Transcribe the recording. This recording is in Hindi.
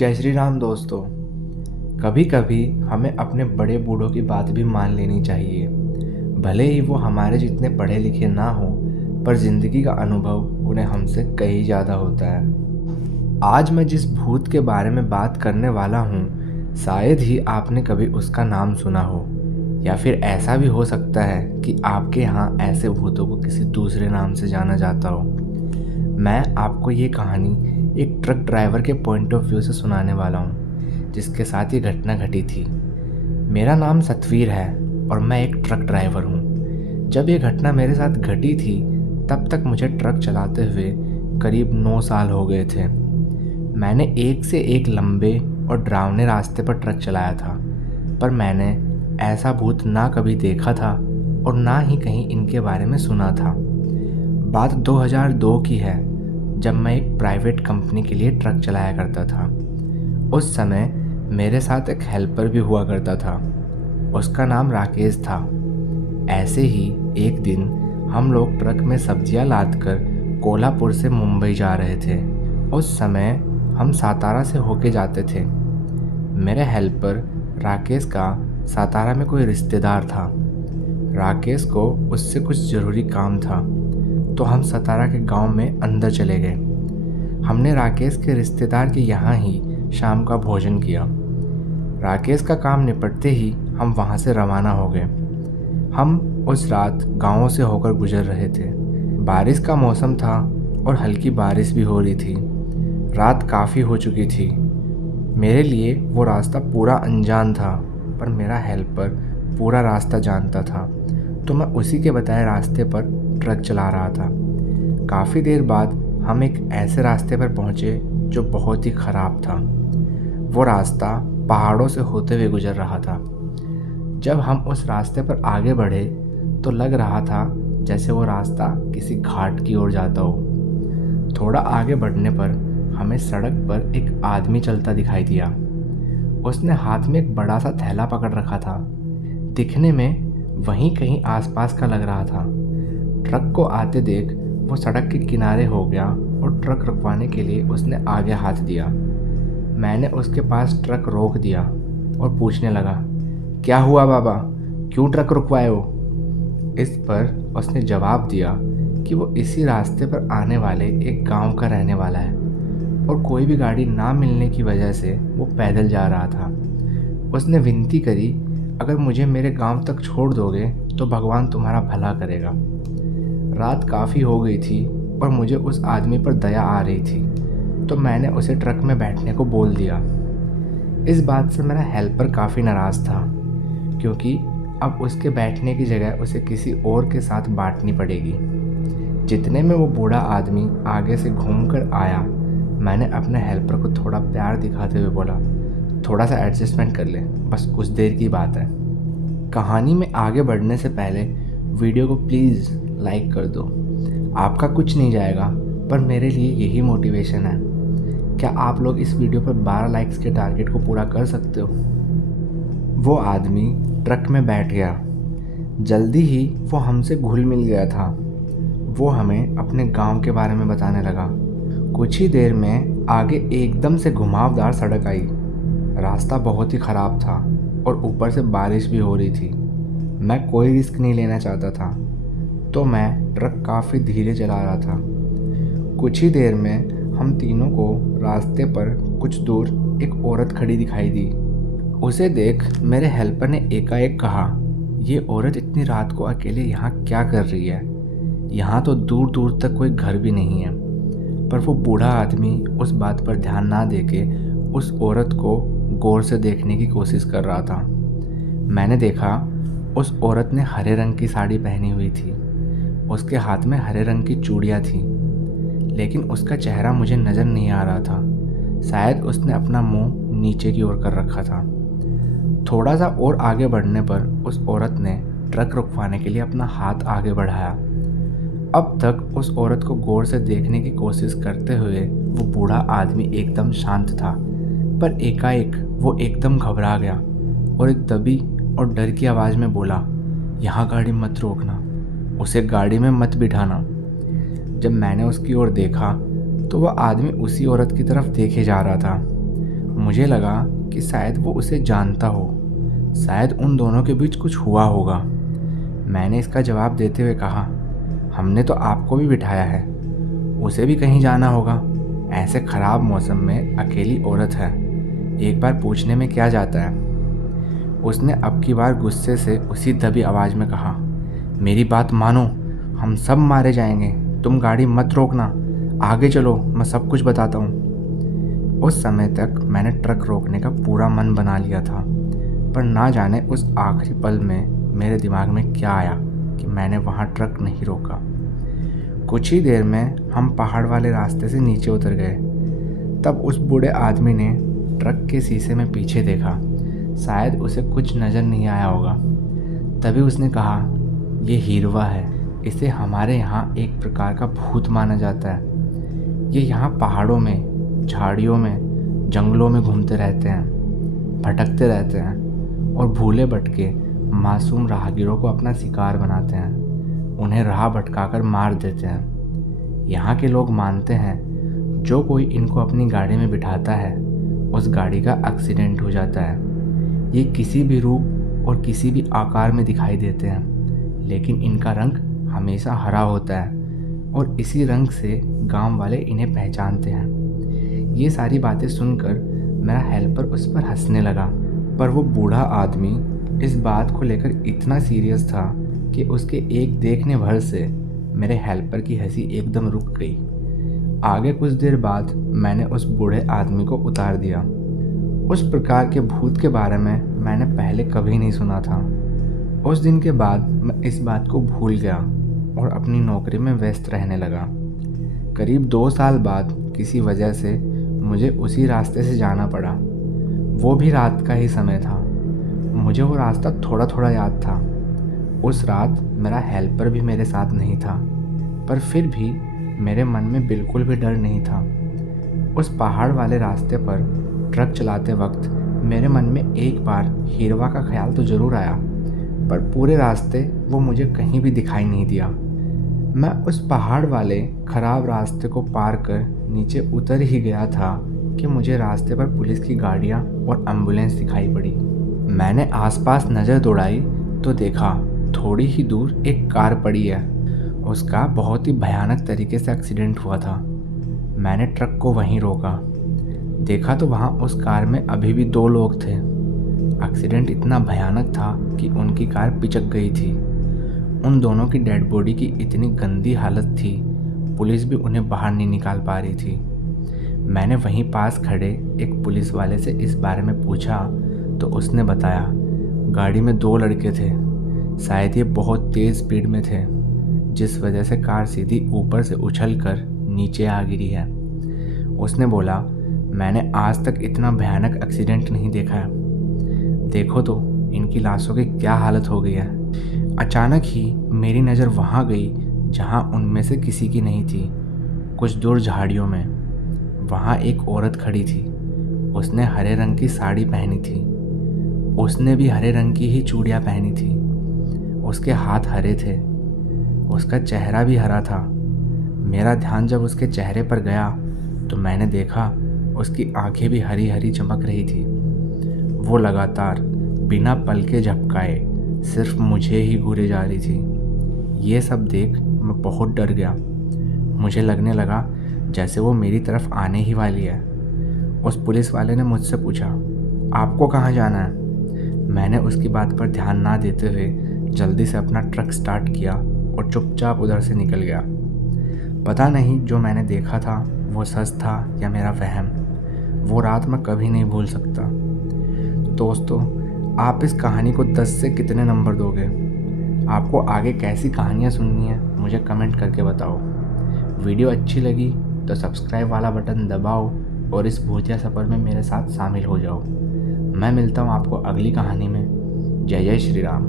जय श्री राम दोस्तों। कभी कभी हमें अपने बड़े बूढ़ों की बात भी मान लेनी चाहिए, भले ही वो हमारे जितने पढ़े लिखे ना हो, पर ज़िंदगी का अनुभव उन्हें हमसे कहीं ज़्यादा होता है। आज मैं जिस भूत के बारे में बात करने वाला हूँ, शायद ही आपने कभी उसका नाम सुना हो, या फिर ऐसा भी हो सकता है कि आपके यहाँ ऐसे भूतों को किसी दूसरे नाम से जाना जाता हो। मैं आपको ये कहानी एक ट्रक ड्राइवर के पॉइंट ऑफ व्यू से सुनाने वाला हूँ, जिसके साथ ये घटना घटी थी। मेरा नाम सतवीर है और मैं एक ट्रक ड्राइवर हूँ। जब ये घटना मेरे साथ घटी थी, तब तक मुझे ट्रक चलाते हुए करीब 9 साल हो गए थे। मैंने एक से एक लंबे और डरावने रास्ते पर ट्रक चलाया था, पर मैंने ऐसा भूत ना कभी देखा था और ना ही कहीं इनके बारे में सुना था। बात 2002 की है, जब मैं एक प्राइवेट कंपनी के लिए ट्रक चलाया करता था। उस समय मेरे साथ एक हेल्पर भी हुआ करता था। उसका नाम राकेश था। ऐसे ही एक दिन हम लोग ट्रक में सब्जियां लादकर कोल्हापुर से मुंबई जा रहे थे। उस समय हम सातारा से होके जाते थे। मेरे हेल्पर राकेश का सातारा में कोई रिश्तेदार था। राकेश को उससे कुछ ज़रूरी काम था, तो हम सातारा के गांव में अंदर चले गए। हमने राकेश के रिश्तेदार के यहाँ ही शाम का भोजन किया। राकेश का काम निपटते ही हम वहाँ से रवाना हो गए। हम उस रात गांवों से होकर गुजर रहे थे। बारिश का मौसम था और हल्की बारिश भी हो रही थी। रात काफ़ी हो चुकी थी। मेरे लिए वो रास्ता पूरा अनजान था, पर मेरा हेल्पर पूरा रास्ता जानता था, तो मैं उसी के बताए रास्ते पर ट्रक चला रहा था। काफ़ी देर बाद हम एक ऐसे रास्ते पर पहुँचे जो बहुत ही ख़राब था। वो रास्ता पहाड़ों से होते हुए गुजर रहा था। जब हम उस रास्ते पर आगे बढ़े तो लग रहा था जैसे वो रास्ता किसी घाट की ओर जाता हो। थोड़ा आगे बढ़ने पर हमें सड़क पर एक आदमी चलता दिखाई दिया। उसने हाथ में एक बड़ा सा थैला पकड़ रखा था। दिखने में वहीं कहीं आसपास का लग रहा था। ट्रक को आते देख वो सड़क के किनारे हो गया और ट्रक रुकवाने के लिए उसने आगे हाथ दिया। मैंने उसके पास ट्रक रोक दिया और पूछने लगा, क्या हुआ बाबा, क्यों ट्रक रुकवाए हो? इस पर उसने जवाब दिया कि वो इसी रास्ते पर आने वाले एक गांव का रहने वाला है और कोई भी गाड़ी ना मिलने की वजह से वो पैदल जा रहा था। उसने विनती करी, अगर मुझे मेरे गांव तक छोड़ दोगे तो भगवान तुम्हारा भला करेगा। रात काफ़ी हो गई थी और मुझे उस आदमी पर दया आ रही थी, तो मैंने उसे ट्रक में बैठने को बोल दिया। इस बात से मेरा हेल्पर काफ़ी नाराज़ था, क्योंकि अब उसके बैठने की जगह उसे किसी और के साथ बांटनी पड़ेगी। जितने में वो बूढ़ा आदमी आगे से घूमकर आया, मैंने अपने हेल्पर को थोड़ा प्यार दिखाते हुए बोला, थोड़ा सा एडजस्टमेंट कर ले, बस कुछ देर की बात है। कहानी में आगे बढ़ने से पहले वीडियो को प्लीज़ लाइक कर दो। आपका कुछ नहीं जाएगा, पर मेरे लिए यही मोटिवेशन है। क्या आप लोग इस वीडियो पर 12 लाइक्स के टारगेट को पूरा कर सकते हो? वो आदमी ट्रक में बैठ गया। जल्दी ही वो हमसे घुल मिल गया था। वो हमें अपने गांव के बारे में बताने लगा। कुछ ही देर में आगे एकदम से घुमावदार सड़क आई। रास्ता बहुत ही ख़राब था और ऊपर से बारिश भी हो रही थी। मैं कोई रिस्क नहीं लेना चाहता था, तो मैं ट्रक काफ़ी धीरे चला रहा था। कुछ ही देर में हम तीनों को रास्ते पर कुछ दूर एक औरत खड़ी दिखाई दी। उसे देख मेरे हेल्पर ने एकाएक कहा, ये औरत इतनी रात को अकेले यहाँ क्या कर रही है? यहाँ तो दूर दूर तक कोई घर भी नहीं है। पर वो बूढ़ा आदमी उस बात पर ध्यान ना देके उस औरत को गौर से देखने की कोशिश कर रहा था। मैंने देखा उस औरत ने हरे रंग की साड़ी पहनी हुई थी। उसके हाथ में हरे रंग की चूड़ियाँ थीं, लेकिन उसका चेहरा मुझे नज़र नहीं आ रहा था। शायद उसने अपना मुंह नीचे की ओर कर रखा था। थोड़ा सा और आगे बढ़ने पर उस औरत ने ट्रक रुकवाने के लिए अपना हाथ आगे बढ़ाया। अब तक उस औरत को गौर से देखने की कोशिश करते हुए वो बूढ़ा आदमी एकदम शांत था, पर एकाएक वो एकदम घबरा गया और एक दबी और डर की आवाज़ में बोला, यहाँ गाड़ी मत रोकना, उसे गाड़ी में मत बिठाना। जब मैंने उसकी ओर देखा तो वह आदमी उसी औरत की तरफ देखे जा रहा था। मुझे लगा कि शायद वो उसे जानता हो, शायद उन दोनों के बीच कुछ हुआ होगा। मैंने इसका जवाब देते हुए कहा, हमने तो आपको भी बिठाया है, उसे भी कहीं जाना होगा। ऐसे ख़राब मौसम में अकेली औरत है, एक बार पूछने में क्या जाता है। उसने अब की बार गुस्से से उसी दबी आवाज़ में कहा, मेरी बात मानो, हम सब मारे जाएंगे, तुम गाड़ी मत रोकना, आगे चलो, मैं सब कुछ बताता हूँ। उस समय तक मैंने ट्रक रोकने का पूरा मन बना लिया था, पर ना जाने उस आखिरी पल में मेरे दिमाग में क्या आया कि मैंने वहाँ ट्रक नहीं रोका। कुछ ही देर में हम पहाड़ वाले रास्ते से नीचे उतर गए। तब उस बूढ़े आदमी ने ट्रक के शीशे में पीछे देखा, शायद उसे कुछ नज़र नहीं आया होगा। तभी उसने कहा, ये हीरवा है, इसे हमारे यहाँ एक प्रकार का भूत माना जाता है। ये यहाँ पहाड़ों में, झाड़ियों में, जंगलों में घूमते रहते हैं, भटकते रहते हैं और भूले भटके मासूम राहगीरों को अपना शिकार बनाते हैं, उन्हें राह भटकाकर मार देते हैं। यहाँ के लोग मानते हैं जो कोई इनको अपनी गाड़ी में बिठाता है, उस गाड़ी का एक्सीडेंट हो जाता है। ये किसी भी रूप और किसी भी आकार में दिखाई देते हैं, लेकिन इनका रंग हमेशा हरा होता है और इसी रंग से गांव वाले इन्हें पहचानते हैं। ये सारी बातें सुनकर मेरा हेल्पर उस पर हंसने लगा, पर वो बूढ़ा आदमी इस बात को लेकर इतना सीरियस था कि उसके एक देखने भर से मेरे हेल्पर की हंसी एकदम रुक गई। आगे कुछ देर बाद मैंने उस बूढ़े आदमी को उतार दिया। उस प्रकार के भूत के बारे में मैंने पहले कभी नहीं सुना था। उस दिन के बाद मैं इस बात को भूल गया और अपनी नौकरी में व्यस्त रहने लगा। करीब 2 साल बाद किसी वजह से मुझे उसी रास्ते से जाना पड़ा। वो भी रात का ही समय था। मुझे वो रास्ता थोड़ा थोड़ा याद था। उस रात मेरा हेल्पर भी मेरे साथ नहीं था, पर फिर भी मेरे मन में बिल्कुल भी डर नहीं था। उस पहाड़ वाले रास्ते पर ट्रक चलाते वक्त मेरे मन में एक बार हीरवा का ख्याल तो ज़रूर आया, पर पूरे रास्ते वो मुझे कहीं भी दिखाई नहीं दिया। मैं उस पहाड़ वाले ख़राब रास्ते को पार कर नीचे उतर ही गया था कि मुझे रास्ते पर पुलिस की गाड़ियाँ और एम्बुलेंस दिखाई पड़ी। मैंने आसपास नज़र दौड़ाई तो देखा थोड़ी ही दूर एक कार पड़ी है। उसका बहुत ही भयानक तरीके से एक्सीडेंट हुआ था। मैंने ट्रक को वहीं रोका, देखा तो वहाँ उस कार में अभी भी 2 लोग थे। एक्सीडेंट इतना भयानक था कि उनकी कार पिचक गई थी। उन दोनों की डेड बॉडी की इतनी गंदी हालत थी, पुलिस भी उन्हें बाहर नहीं निकाल पा रही थी। मैंने वहीं पास खड़े एक पुलिस वाले से इस बारे में पूछा तो उसने बताया, गाड़ी में 2 लड़के थे, शायद ये बहुत तेज़ स्पीड में थे, जिस वजह से कार सीधी ऊपर से उछलकर नीचे आ गिरी है। उसने बोला, मैंने आज तक इतना भयानक एक्सीडेंट नहीं देखा है। देखो तो इनकी लाशों की क्या हालत हो गई है। अचानक ही मेरी नज़र वहाँ गई जहाँ उनमें से किसी की नहीं थी। कुछ दूर झाड़ियों में वहाँ एक औरत खड़ी थी। उसने हरे रंग की साड़ी पहनी थी। उसने भी हरे रंग की ही चूड़ियाँ पहनी थी। उसके हाथ हरे थे। उसका चेहरा भी हरा था। मेरा ध्यान जब उसके चेहरे पर गया तो मैंने देखा उसकी आंखें भी हरी हरी चमक रही थी। वो लगातार बिना पलके झपकाए सिर्फ मुझे ही घूरे जा रही थी। ये सब देख मैं बहुत डर गया। मुझे लगने लगा जैसे वो मेरी तरफ आने ही वाली है। उस पुलिस वाले ने मुझसे पूछा, आपको कहाँ जाना है? मैंने उसकी बात पर ध्यान ना देते हुए जल्दी से अपना ट्रक स्टार्ट किया और चुपचाप उधर से निकल गया। पता नहीं जो मैंने देखा था वो सच था या मेरा वहम। वो रात मैं कभी नहीं भूल सकता। दोस्तों, आप इस कहानी को 10 से कितने नंबर दोगे? आपको आगे कैसी कहानियाँ सुननी है मुझे कमेंट करके बताओ। वीडियो अच्छी लगी तो सब्सक्राइब वाला बटन दबाओ और इस भूतिया सफ़र में मेरे साथ शामिल हो जाओ। मैं मिलता हूँ आपको अगली कहानी में। जय जय श्री राम।